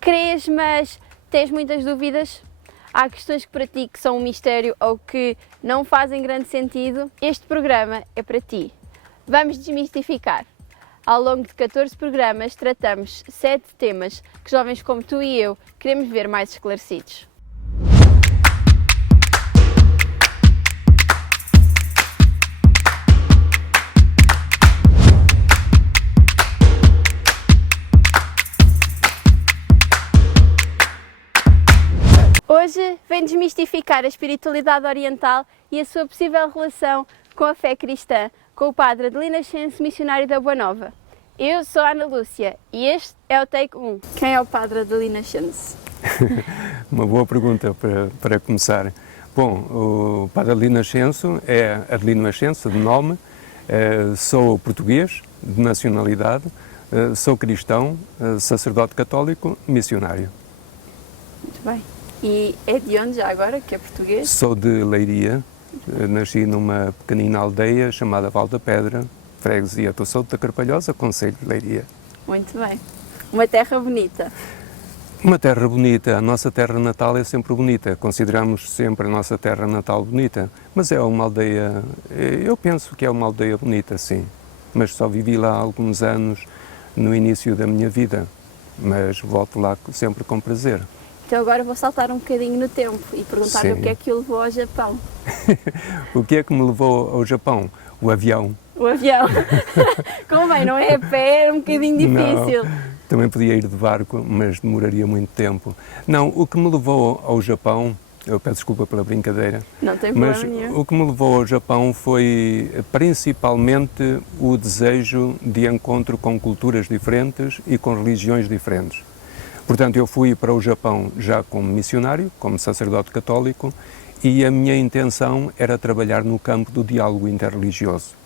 Crês, mas tens muitas dúvidas? Há questões que para ti que são um mistério ou que não fazem grande sentido? Este programa é para ti. Vamos desmistificar. Ao longo de 14 programas tratamos 7 temas que jovens como tu e eu queremos ver mais esclarecidos. Hoje vem desmistificar a espiritualidade oriental e a sua possível relação com a fé cristã, com o padre Adelino Ascenso, missionário da Boa Nova. Eu sou a Ana Lúcia e este é o Take 1. Quem é o padre Adelino Ascenso? Uma boa pergunta para começar. Bom, o padre Adelino Ascenso é Adelino Ascenso, de nome, sou português, de nacionalidade, sou cristão, sacerdote católico, missionário. Muito bem. E é de onde já agora, que é português? Sou de Leiria, nasci numa pequenina aldeia chamada Val da Pedra, freguesia Tossouto da Carpalhosa, concelho de Leiria. Muito bem. Uma terra bonita. Uma terra bonita, a nossa terra natal é sempre bonita, consideramos sempre a nossa terra natal bonita, mas é uma aldeia, eu penso que é uma aldeia bonita, sim, mas só vivi lá há alguns anos no início da minha vida, mas volto lá sempre com prazer. Então agora vou saltar um bocadinho no tempo e perguntar-lhe o que é que o levou ao Japão. O que é que me levou ao Japão? O avião. O avião. Como bem, não é a pé, é um bocadinho difícil. Não, também podia ir de barco, mas demoraria muito tempo. Não, o que me levou ao Japão, eu peço desculpa pela brincadeira, Não tem mas problema nenhum. o que me levou ao Japão foi principalmente o desejo de encontro com culturas diferentes e com religiões diferentes. Portanto, eu fui para o Japão já como missionário, como sacerdote católico, e a minha intenção era trabalhar no campo do diálogo interreligioso.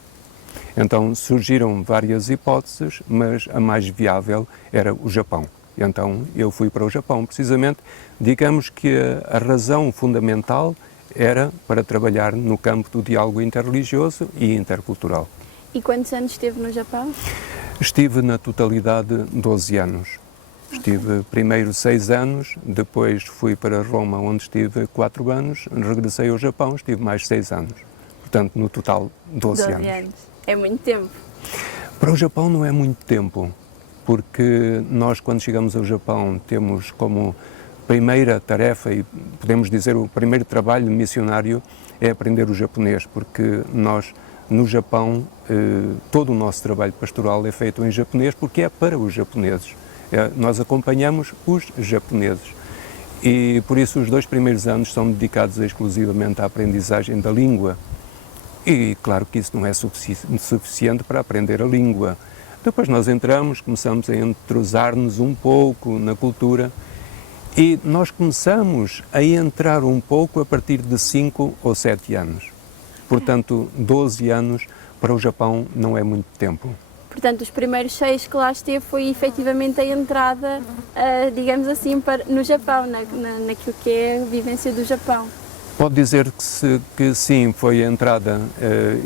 Então surgiram várias hipóteses, mas a mais viável era o Japão. Então eu fui para o Japão, precisamente, digamos que a razão fundamental era para trabalhar no campo do diálogo interreligioso e intercultural. E quantos anos esteve no Japão? Estive na totalidade 12 anos. Estive primeiro 6 anos, depois fui para Roma, onde estive 4 anos, regressei ao Japão, estive mais 6 anos. Portanto, no total, 12 anos. É muito tempo. Para o Japão não é muito tempo, porque nós, quando chegamos ao Japão, temos como primeira tarefa, e podemos dizer o primeiro trabalho missionário, é aprender o japonês, porque nós, no Japão, todo o nosso trabalho pastoral é feito em japonês, porque é para os japoneses. Nós acompanhamos os japoneses e por isso os 2 primeiros anos são dedicados exclusivamente à aprendizagem da língua e claro que isso não é suficiente para aprender a língua. Depois nós entramos, começamos a entrosar-nos um pouco na cultura e nós começamos a entrar um pouco a partir de 5 ou 7 anos. Portanto, 12 anos para o Japão não é muito tempo. Portanto, os primeiros 6 que lá esteve foi efetivamente a entrada, digamos assim, no Japão, naquilo que é a vivência do Japão. Pode dizer que sim, foi a entrada.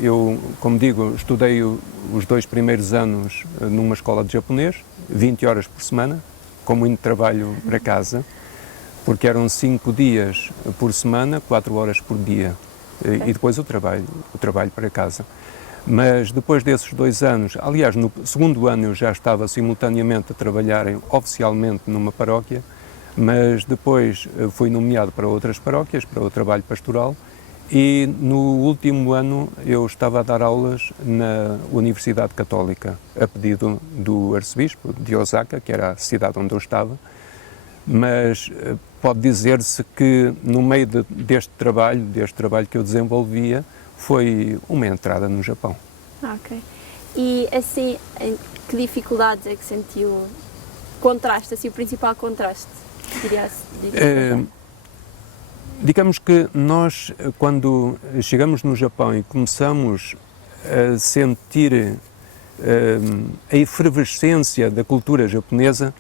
Eu, como digo, estudei os 2 primeiros anos numa escola de japonês, 20 horas por semana, com muito trabalho para casa, porque eram 5 dias por semana, 4 horas por dia, e depois o trabalho para casa. Mas depois desses 2 anos, aliás, no segundo ano eu já estava simultaneamente a trabalhar oficialmente numa paróquia, mas depois fui nomeado para outras paróquias, para o trabalho pastoral, e no último ano eu estava a dar aulas na Universidade Católica, a pedido do arcebispo de Osaka, que era a cidade onde eu estava, mas pode dizer-se que no meio deste trabalho que eu desenvolvia, foi uma entrada no Japão. Ok. E assim, que dificuldades é que sentiu? Contraste, assim, o principal contraste, diria. Digamos que nós, quando chegamos no Japão e começamos a sentir a efervescência da cultura japonesa,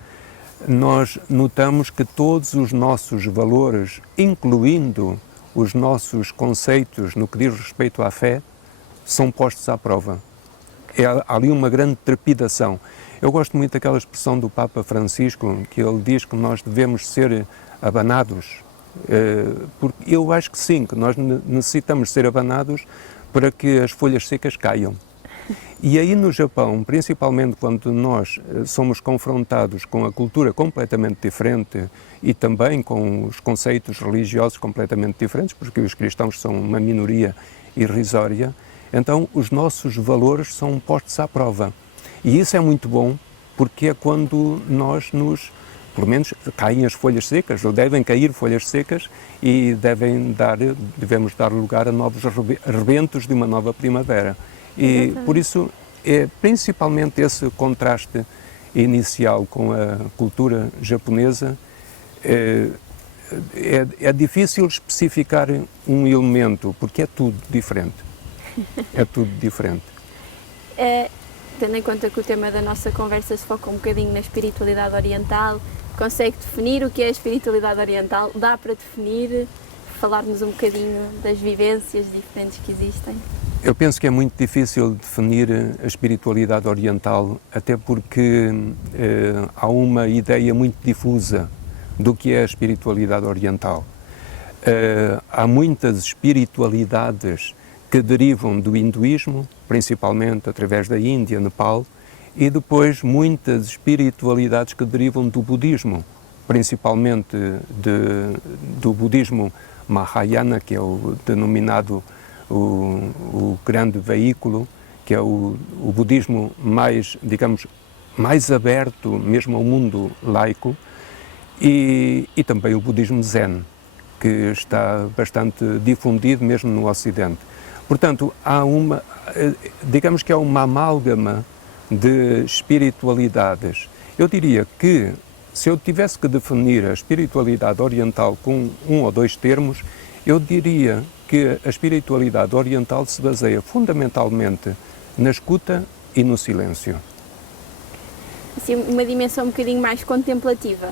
nós notamos que todos os nossos valores, incluindo os nossos conceitos no que diz respeito à fé, são postos à prova. há ali uma grande trepidação. Eu gosto muito daquela expressão do Papa Francisco, que ele diz que nós devemos ser abanados, porque eu acho que sim, que nós necessitamos ser abanados para que as folhas secas caiam. E aí no Japão, principalmente quando nós somos confrontados com a cultura completamente diferente e também com os conceitos religiosos completamente diferentes, porque os cristãos são uma minoria irrisória, então os nossos valores são postos à prova. E isso é muito bom, porque é quando nós pelo menos caem as folhas secas, ou devem cair folhas secas, e devemos dar lugar a novos rebentos de uma nova primavera. E por isso é principalmente esse contraste inicial com a cultura japonesa. É difícil especificar um elemento, porque é tudo diferente. É tudo diferente. Tendo em conta que o tema da nossa conversa se foca um bocadinho na espiritualidade oriental, consegue definir o que é a espiritualidade oriental? Dá para definir, falar-nos um bocadinho das vivências diferentes que existem? Eu penso que é muito difícil definir a espiritualidade oriental, até porque há uma ideia muito difusa do que é a espiritualidade oriental. Há muitas espiritualidades que derivam do hinduísmo, principalmente através da Índia, Nepal, e depois muitas espiritualidades que derivam do budismo, principalmente do budismo Mahayana, que é o denominado o grande veículo, que é o budismo mais, digamos, mais aberto mesmo ao mundo laico, e também o budismo Zen, que está bastante difundido mesmo no Ocidente. Portanto, digamos que há uma amálgama de espiritualidades. Eu diria que, se eu tivesse que definir a espiritualidade oriental com um ou dois termos, eu diria que a espiritualidade oriental se baseia fundamentalmente na escuta e no silêncio. Assim, uma dimensão um bocadinho mais contemplativa.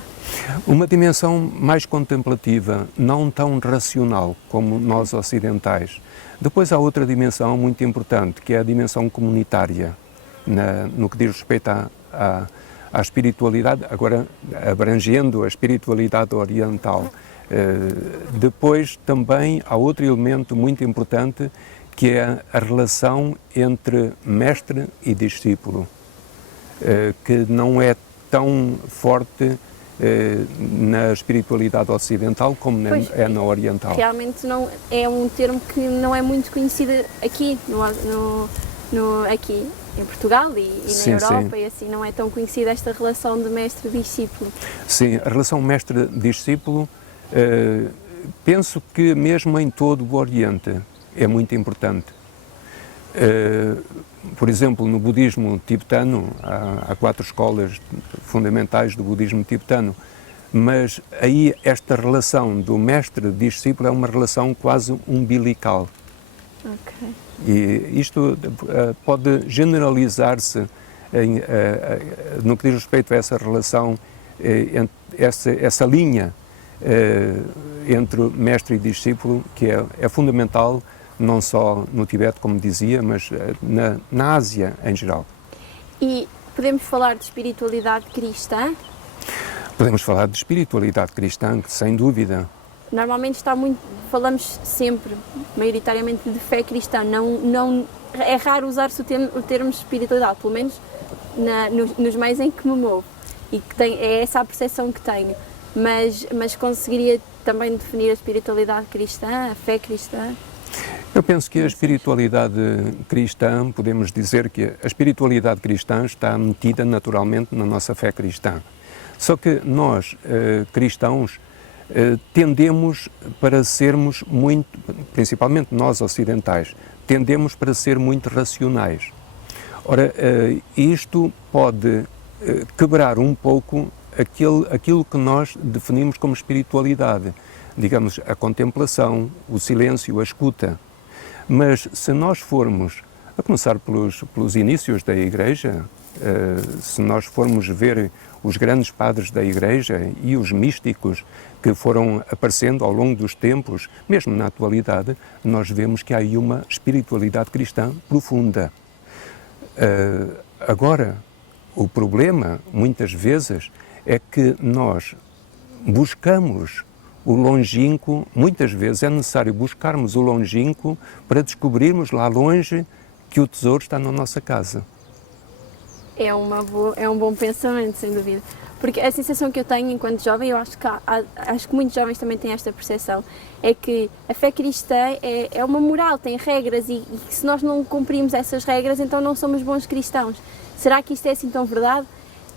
Uma dimensão mais contemplativa, não tão racional como nós ocidentais. Depois há outra dimensão muito importante, que é a dimensão comunitária, no que diz respeito à espiritualidade, agora abrangendo a espiritualidade oriental. Depois também há outro elemento muito importante, que é a relação entre mestre e discípulo, que não é tão forte na espiritualidade ocidental como é na oriental. Realmente não, é um termo que não é muito conhecido aqui, aqui em Portugal e sim, na Europa, sim. E assim não é tão conhecida esta relação de mestre-discípulo. Sim, a relação mestre-discípulo, penso que mesmo em todo o Oriente é muito importante. Por exemplo, no budismo tibetano, há 4 escolas fundamentais do budismo tibetano, mas aí esta relação do mestre-discípulo é uma relação quase umbilical. Okay. E isto pode generalizar-se no que diz respeito a essa relação, essa linha entre mestre e discípulo, que é fundamental, não só no Tibete, como dizia, mas na Ásia em geral. E podemos falar de espiritualidade cristã? Podemos falar de espiritualidade cristã, sem dúvida. Normalmente falamos sempre, maioritariamente, de fé cristã. É raro usar-se o termo espiritualidade, pelo menos nos meios em que me movo. E que é essa a percepção que tenho. Mas conseguiria também definir a espiritualidade cristã, a fé cristã? Eu penso que a espiritualidade cristã, podemos dizer que a espiritualidade cristã está metida naturalmente na nossa fé cristã. Só que nós, cristãos, tendemos para sermos muito, principalmente nós ocidentais, tendemos para ser muito racionais. Ora, isto pode quebrar um pouco aquilo que nós definimos como espiritualidade, digamos, a contemplação, o silêncio, a escuta. Mas se nós formos, a começar pelos inícios da Igreja, se nós formos ver os grandes padres da Igreja e os místicos que foram aparecendo ao longo dos tempos, mesmo na atualidade, nós vemos que há aí uma espiritualidade cristã profunda. Agora, o problema, muitas vezes, é que nós buscamos o longínquo, muitas vezes é necessário buscarmos o longínquo para descobrirmos lá longe que o tesouro está na nossa casa. É um bom pensamento, sem dúvida. Porque a sensação que eu tenho enquanto jovem, eu acho que muitos jovens também têm esta percepção, é que a fé cristã é uma moral, tem regras e se nós não cumprimos essas regras, então não somos bons cristãos. Será que isto é assim tão verdade?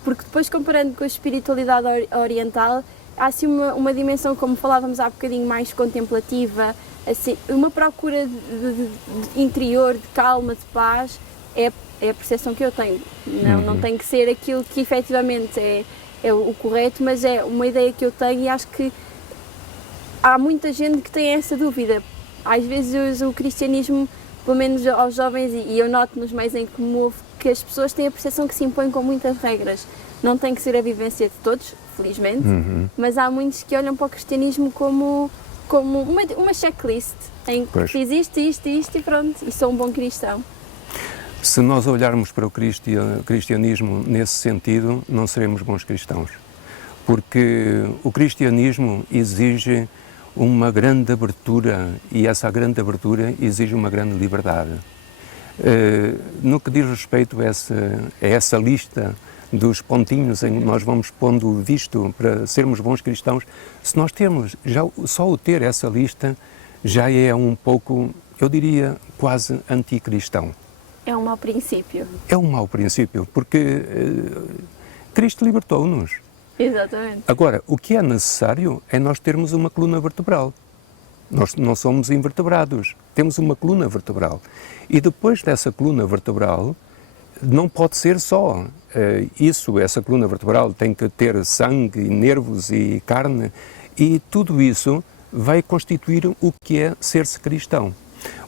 Porque depois, comparando com a espiritualidade oriental, há assim uma dimensão, como falávamos há bocadinho, mais contemplativa, assim, uma procura de interior, de calma, de paz, é a percepção que eu tenho. Não tem que ser aquilo que efetivamente é o correto, mas é uma ideia que eu tenho e acho que há muita gente que tem essa dúvida. Às vezes o cristianismo, pelo menos aos jovens, e eu noto nos meios em que me movo, que as pessoas têm a percepção que se impõem com muitas regras. Não tem que ser a vivência de todos, felizmente, mas há muitos que olham para o cristianismo como uma checklist, em que diz isto e pronto, e sou um bom cristão. Se nós olharmos para o cristianismo nesse sentido, não seremos bons cristãos, porque o cristianismo exige uma grande abertura e essa grande abertura exige uma grande liberdade. No que diz respeito a essa lista dos pontinhos em que nós vamos pondo o visto para sermos bons cristãos, se nós temos, só o ter essa lista já é um pouco, eu diria, quase anticristão. É um mau princípio. É um mau princípio, porque Cristo libertou-nos. Exatamente. Agora, o que é necessário é nós termos uma coluna vertebral. Nós não somos invertebrados, temos uma coluna vertebral. E depois dessa coluna vertebral, não pode ser só essa coluna vertebral tem que ter sangue, nervos e carne, e tudo isso vai constituir o que é ser-se cristão.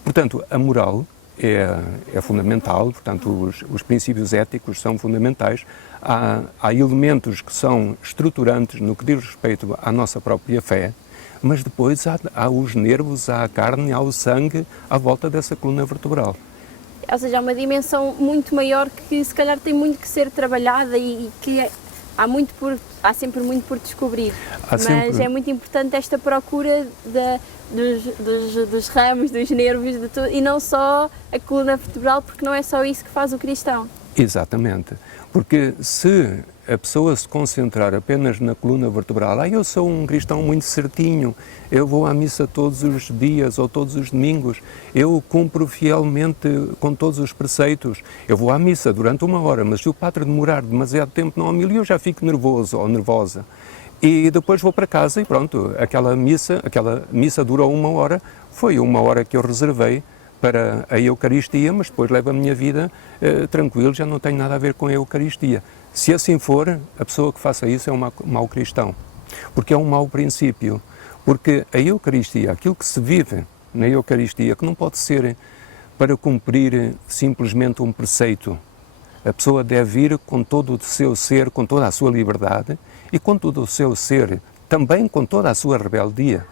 Portanto, a moral é fundamental, portanto, os princípios éticos são fundamentais. Há elementos que são estruturantes no que diz respeito à nossa própria fé, mas depois há os nervos, há a carne, há o sangue à volta dessa coluna vertebral. Ou seja, há uma dimensão muito maior que se calhar tem muito que ser trabalhada e que há sempre muito por descobrir. Mas é muito importante esta procura dos ramos, dos nervos, de tudo, e não só a coluna vertebral, porque não é só isso que faz o cristão. Exatamente, porque se a pessoa se concentrar apenas na coluna vertebral, eu sou um cristão muito certinho, eu vou à missa todos os dias ou todos os domingos, eu cumpro fielmente com todos os preceitos, eu vou à missa durante 1 hora, mas se o padre demorar demasiado tempo na homilia, eu já fico nervoso ou nervosa. E depois vou para casa e pronto, aquela missa durou 1 hora, foi 1 hora que eu reservei para a Eucaristia, mas depois levo a minha vida tranquilo, já não tenho nada a ver com a Eucaristia. Se assim for, a pessoa que faça isso é um mau cristão, porque é um mau princípio, porque a Eucaristia, aquilo que se vive na Eucaristia, que não pode ser para cumprir simplesmente um preceito. A pessoa deve ir com todo o seu ser, com toda a sua liberdade e com todo o seu ser, também com toda a sua rebeldia.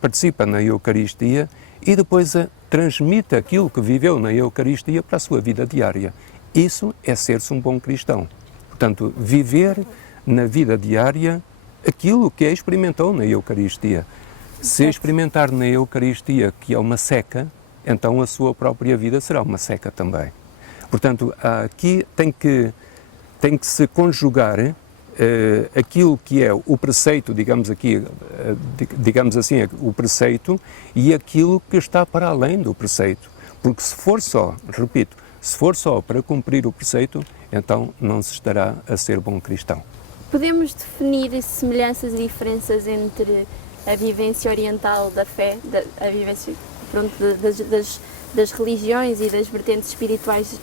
Participa na Eucaristia e depois transmite aquilo que viveu na Eucaristia para a sua vida diária. Isso é ser-se um bom cristão. Portanto, viver na vida diária aquilo que experimentou na Eucaristia. Se experimentar na Eucaristia que é uma seca, então a sua própria vida será uma seca também. Portanto, aqui tem que se conjugar aquilo que é o preceito, digamos assim, o preceito e aquilo que está para além do preceito. Porque se for só para cumprir o preceito, então não se estará a ser bom cristão. Podemos definir semelhanças e diferenças entre a vivência oriental da fé, a vivência das religiões e das vertentes espirituais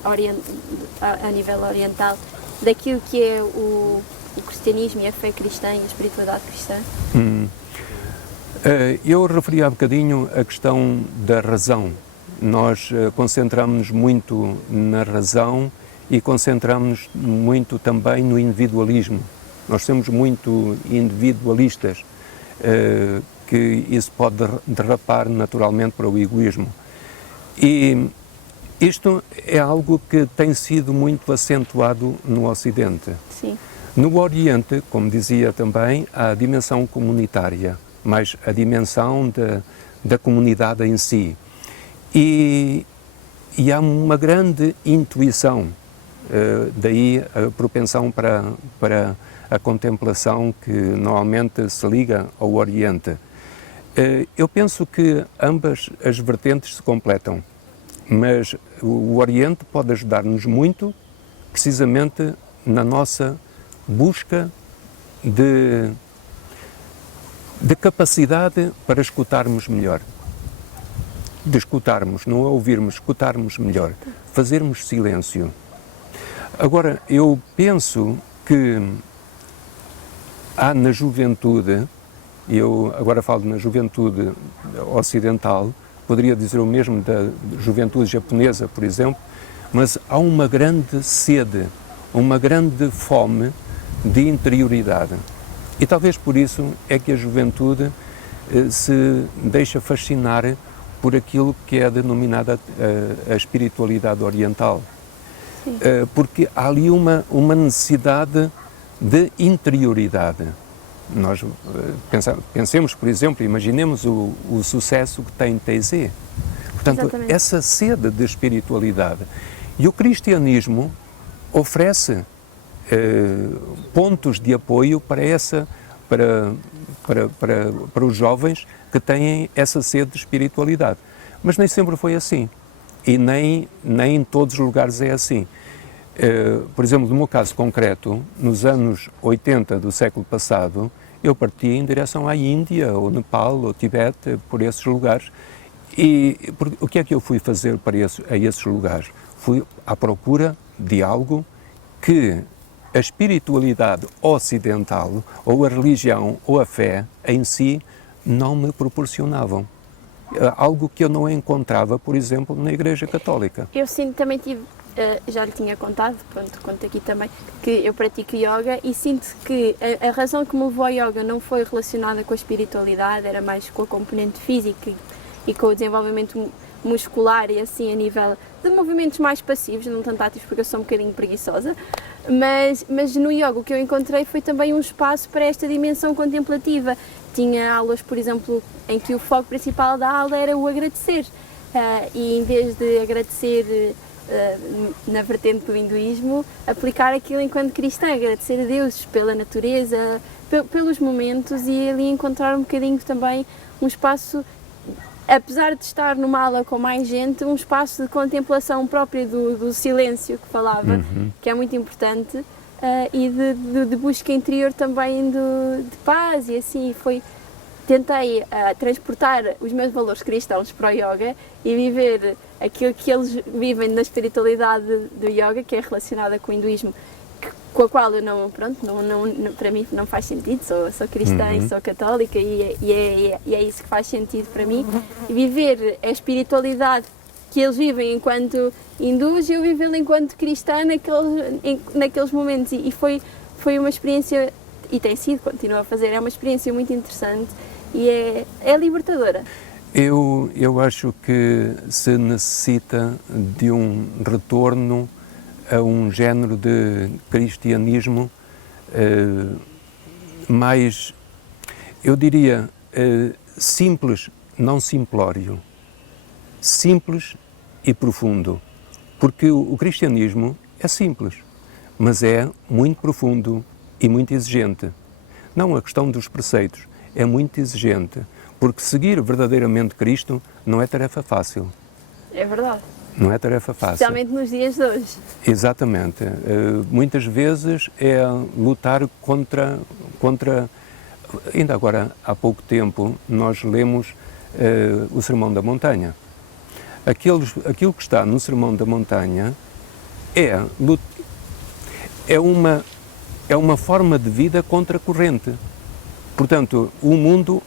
a nível oriental, daquilo que é o cristianismo e a fé cristã e a espiritualidade cristã? Eu referi há bocadinho a questão da razão. Nós concentramos-nos muito na razão e concentramos-nos muito também no individualismo. Nós somos muito individualistas, que isso pode derrapar naturalmente para o egoísmo. E Isto é algo que tem sido muito acentuado no Ocidente. Sim. No Oriente, como dizia também, há a dimensão comunitária, mais a dimensão da comunidade em si. E há uma grande intuição, daí a propensão para a contemplação que normalmente se liga ao Oriente. Eu penso que ambas as vertentes se completam, mas o Oriente pode ajudar-nos muito, precisamente na nossa busca de capacidade para escutarmos melhor. De escutarmos, não ouvirmos, escutarmos melhor, fazermos silêncio. Agora, eu penso que há na juventude, eu agora falo na juventude ocidental, poderia dizer o mesmo da juventude japonesa, por exemplo, mas há uma grande sede, uma grande fome de interioridade. E talvez por isso é que a juventude se deixa fascinar por aquilo que é denominada a espiritualidade oriental. Porque há ali uma necessidade de interioridade. Nós pensemos, por exemplo, imaginemos o sucesso que tem Taizé. Portanto, Exatamente. essa sede de espiritualidade. E o cristianismo oferece pontos de apoio para os jovens que têm essa sede de espiritualidade. Mas nem sempre foi assim. E nem em todos os lugares é assim. Por exemplo, no meu caso concreto, nos anos 80 do século passado, eu parti em direção à Índia, ou Nepal, ou Tibete, por esses lugares. E o que é que eu fui fazer a esses lugares? Fui à procura de algo que a espiritualidade ocidental, ou a religião, ou a fé em si, não me proporcionavam. Algo que eu não encontrava, por exemplo, na Igreja Católica. Eu sinto, também tive, já lhe tinha contado, pronto, conto aqui também, que eu pratico yoga e sinto que a razão que me levou ao yoga não foi relacionada com a espiritualidade, era mais com a componente física e com o desenvolvimento muscular e assim a nível de movimentos mais passivos, não tanto ativos, porque eu sou um bocadinho preguiçosa, mas no yoga o que eu encontrei foi também um espaço para esta dimensão contemplativa. Tinha aulas, por exemplo, em que o foco principal da aula era o agradecer, e em vez de agradecer na vertente do hinduísmo, aplicar aquilo enquanto cristã, agradecer a Deus pela natureza, pelos momentos, e ali encontrar um bocadinho também um espaço, apesar de estar numa aula com mais gente, um espaço de contemplação própria do silêncio que falava, que é muito importante, e de busca interior também de paz, e assim tentei transportar os meus valores cristãos para o yoga e viver aquilo que eles vivem na espiritualidade do yoga, que é relacionada com o hinduísmo, com a qual eu não, para mim não faz sentido, sou cristã e sou católica, e é isso que faz sentido para mim, e viver a espiritualidade que eles vivem enquanto hindus e eu vivê-la enquanto cristã naqueles momentos, e foi uma experiência, e tem sido, continua a fazer, é uma experiência muito interessante e é libertadora. Eu acho que se necessita de um retorno a um género de cristianismo mais, eu diria, simples, não simplório, simples e profundo, porque o cristianismo é simples, mas é muito profundo e muito exigente. Não a questão dos preceitos, é muito exigente, porque seguir verdadeiramente Cristo não é tarefa fácil. É verdade. Não é tarefa fácil. Especialmente nos dias de hoje. Exatamente. Muitas vezes é lutar contra... Ainda agora, há pouco tempo, nós lemos o Sermão da Montanha. Aquilo que está no Sermão da Montanha é uma forma de vida contracorrente. Portanto, o mundo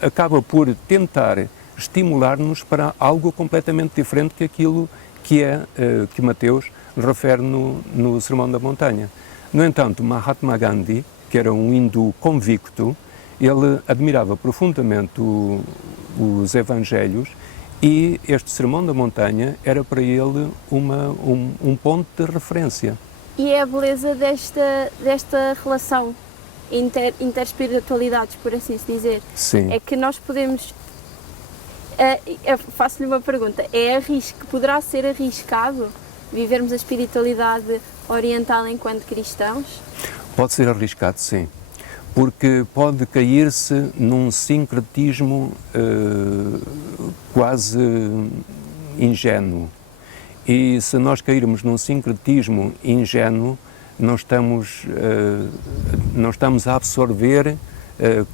acaba por tentar estimular-nos para algo completamente diferente que aquilo que Mateus refere no Sermão da Montanha. No entanto, Mahatma Gandhi, que era um hindu convicto, ele admirava profundamente os Evangelhos E este Sermão da Montanha era para ele um ponto de referência. E é a beleza desta relação interespiritualidades, por assim se dizer. Sim. É que nós podemos... faço-lhe uma pergunta. Poderá ser arriscado vivermos a espiritualidade oriental enquanto cristãos? Pode ser arriscado, sim. Porque pode cair-se num sincretismo quase ingênuo. E se nós cairmos num sincretismo ingênuo, não estamos a absorver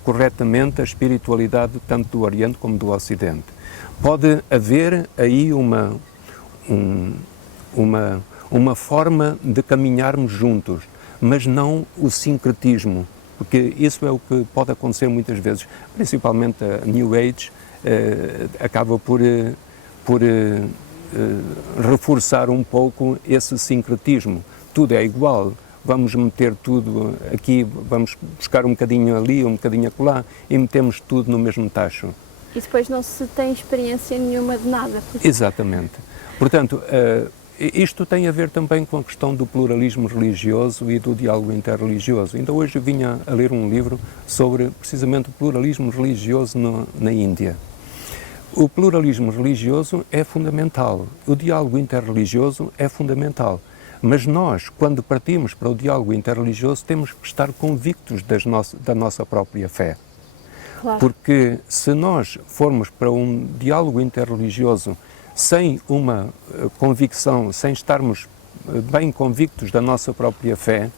corretamente a espiritualidade tanto do Oriente como do Ocidente. Pode haver aí uma forma de caminharmos juntos, mas não o sincretismo, porque isso é o que pode acontecer muitas vezes, principalmente a New Age acaba por reforçar um pouco esse sincretismo. Tudo é igual, vamos meter tudo aqui, vamos buscar um bocadinho ali, um bocadinho acolá e metemos tudo no mesmo tacho. E depois não se tem experiência nenhuma de nada. Exatamente. Portanto, isto tem a ver também com a questão do pluralismo religioso e do diálogo interreligioso. Ainda hoje eu vinha a ler um livro sobre precisamente o pluralismo religioso na Índia. O pluralismo religioso é fundamental, o diálogo interreligioso é fundamental, mas nós, quando partimos para o diálogo interreligioso, temos que estar convictos da nossa própria fé. Claro. Porque se nós formos para um diálogo interreligioso sem uma convicção, sem estarmos bem convictos da nossa própria fé,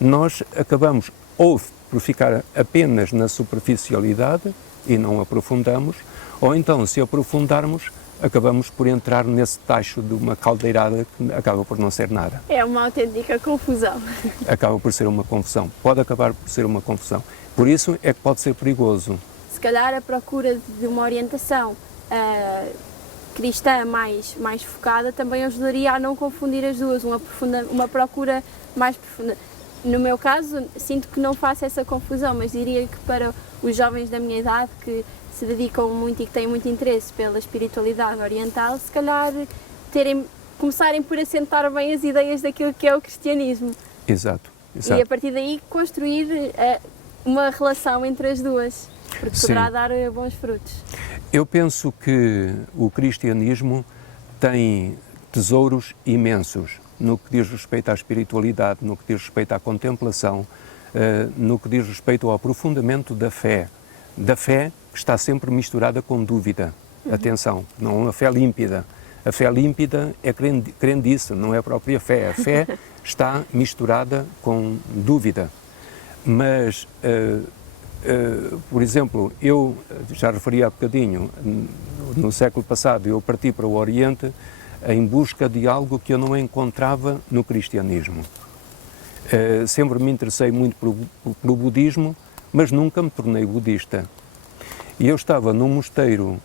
nós acabamos ou por ficar apenas na superficialidade e não aprofundamos, ou então, se aprofundarmos, acabamos por entrar nesse tacho de uma caldeirada que acaba por não ser nada. É uma autêntica confusão. Acaba por ser uma confusão. Pode acabar por ser uma confusão. Por isso é que pode ser perigoso. Se calhar a procura de uma orientação cristã mais focada também ajudaria a não confundir as duas, uma procura mais profunda. No meu caso, sinto que não faço essa confusão, mas diria que para os jovens da minha idade que se dedicam muito e que têm muito interesse pela espiritualidade oriental, se calhar começarem por assentar bem as ideias daquilo que é o cristianismo. Exato. E a partir daí construir uma relação entre as duas, porque poderá dar bons frutos. Eu penso que o cristianismo tem tesouros imensos no que diz respeito à espiritualidade, no que diz respeito à contemplação, no que diz respeito ao aprofundamento da fé que está sempre misturada com dúvida. Atenção, não é uma fé límpida. A fé límpida é crendice, não é a própria fé. A fé está misturada com dúvida. Mas, por exemplo, eu já referi há bocadinho, no século passado eu parti para o Oriente em busca de algo que eu não encontrava no cristianismo. Sempre me interessei muito pelo budismo, mas nunca me tornei budista. E eu estava num mosteiro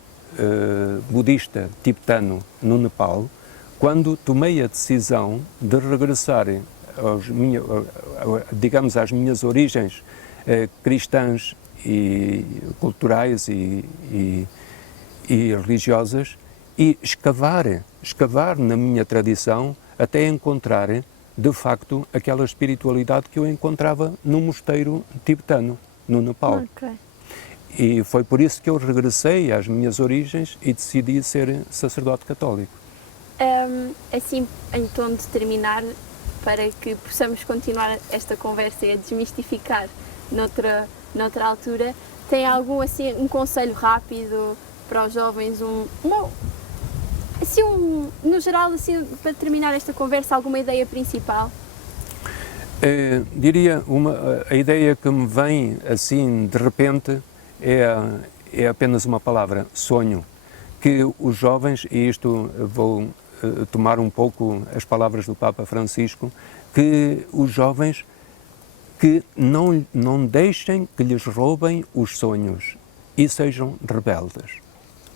budista tibetano no Nepal, quando tomei a decisão de regressar às minhas origens cristãs e culturais e religiosas e escavar na minha tradição até encontrar, de facto, aquela espiritualidade que eu encontrava no mosteiro tibetano, no Nepal. Okay. E foi por isso que eu regressei às minhas origens e decidi ser sacerdote católico. Assim, em tom de terminar, para que possamos continuar esta conversa e a desmistificar noutra altura, tem algum assim, um conselho rápido para os jovens, no geral, assim, para terminar esta conversa, alguma ideia principal? Diria, a ideia que me vem assim de repente é apenas uma palavra, sonho. Que os jovens, e isto vou tomar um pouco as palavras do Papa Francisco, que os jovens que não deixem que lhes roubem os sonhos e sejam rebeldes.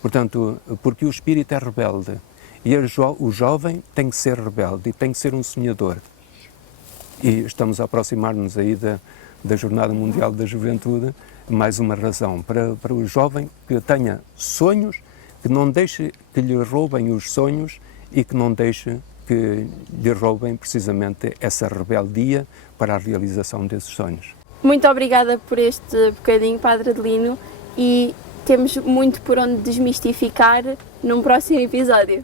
Portanto, porque o espírito é rebelde e o jovem tem que ser rebelde e tem que ser um sonhador. E estamos a aproximar-nos aí da Jornada Mundial da Juventude, mais uma razão para o jovem que tenha sonhos, que não deixe que lhe roubem os sonhos e que não deixe que lhe roubem precisamente essa rebeldia para a realização desses sonhos. Muito obrigada por este bocadinho, Padre Adelino, e temos muito por onde desmistificar num próximo episódio.